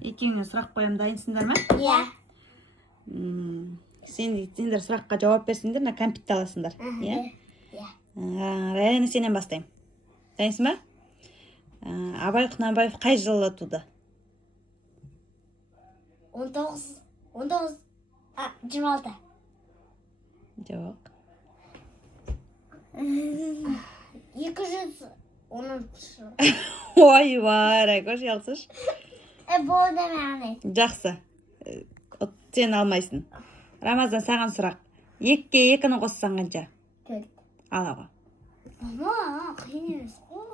Екеуіңе сұрақ қоям, дайынсыңдар ма? Иә. Сендер сұраққа жауап берсеңдер, мына кәмпитті аласыңдар. Иә? Раяна, сенен бастайым. Дайынсың ба? Абай Құнанбаев қай жылы туды? 26. Жоқ. 210. Ойбай, Райкош, ялсыш. Бұл да мәне. Жақсы. Сен алмайсың. Рамазан, саған сұрақ. 2-ге 2-ні қоссаң қанша? 4. Ал аға. Мама, қиын емес қой.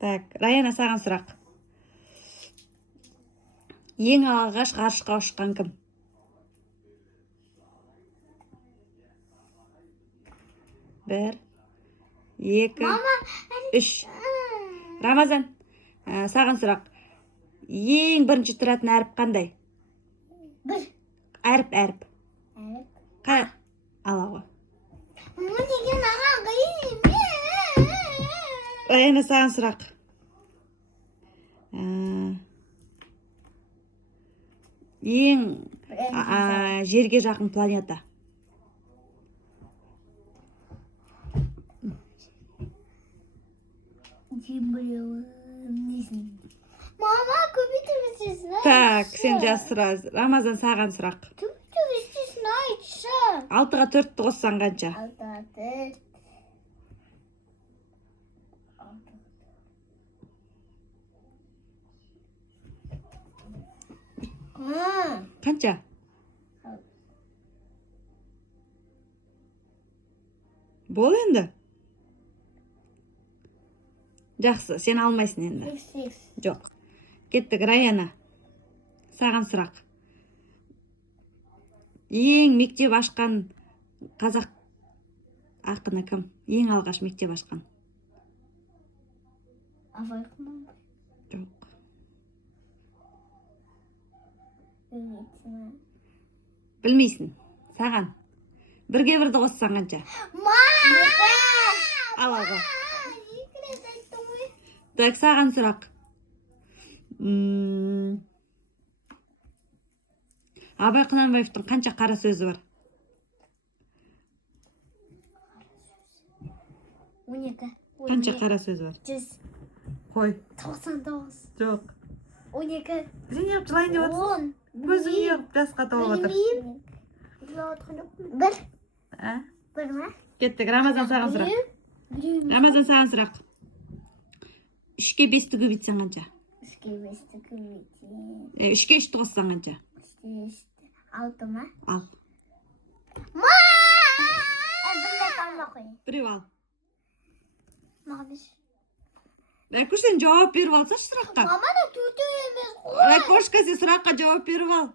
Так, Раяна, саған сұрақ. Ең алғаш ғарышқа ұшқан кім? 1, 2, 3. Рамазан, саған сұрақ. Ең бірінші тұратын әріп қандай? 1. Әріп. Ал аға. Мама, неге маған қиын емес? Раяна, саған сұрақ. Ең жерге жақын планета. Мама, көбейтіңізсін айтшы. Так, сен жас сұраз. Рамазан, саған сұрақ. Көбейтіңізсін айтшы. 6-ға 4-ті қоссаң қанша? 6-ға 4. Қанша? Бол енді. Жақсы, сен алмайсың енді. 8. Жоқ. Кеттік, Раяна. Саған сұрақ. Ең мектеп ашқан қазақ ақыны кім? Ең алғаш мектеп ашқан? Абай Құнанбаев. Жоқ. Білмейсің. Саған. 1-ге 1-ді қоссаң қанша? Ал аға. Так, саған сұрақ. Абай Құнанбаевтың қанша қара сөзі бар? 12. Қанша қара сөзі бар? 100. Қой. 99. Жоқ. 12. Сен неғып жылайын деп отырсың? 10. Көзің неғып жасқа толып отыр? 1. 1 ма? Кеттік, Рамазан, саған сұрақ. Рамазан, саған сұрақ. 3-ге 5-ті көбейтсең қанша? 3-ге 5-ті көбейтсең. 3-ге 3-ті қоссаң қанша? 6 ма? Ал. Біреу ал. Райкош, сен жауап беріп алсашы сұраққа. Мама да төте емес қой. Райкошка, сен сұраққа жауап беріп ал.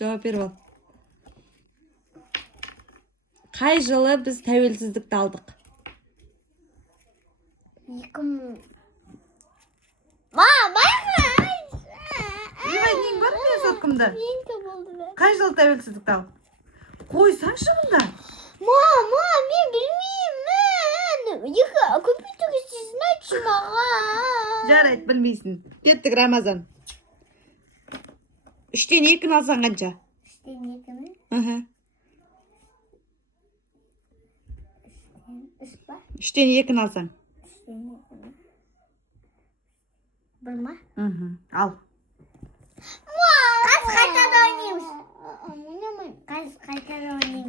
Жауап беріп ал. Қай жылы біз тәуелсіздікті алдық? 2000. Мама! Ең бар мен соткымды? Менкі болды бе? Қай жылы тәуелсіздікті алдық? Қойсаңшы мұнда. Мама, мен білмеймін. Көбейтіңізсін айтшы маған. Жарайды, білмейсің. Кеттік, Рамазан. 3-тен 2-ні алсаң қанша? 3-тен 2-ні? 3-тен 2-ні алсаң? 3-тен 2-ні? 1 ма? Ал. Қаз қайтада ойнаймыз. Қаз қайтада ойнаймыз.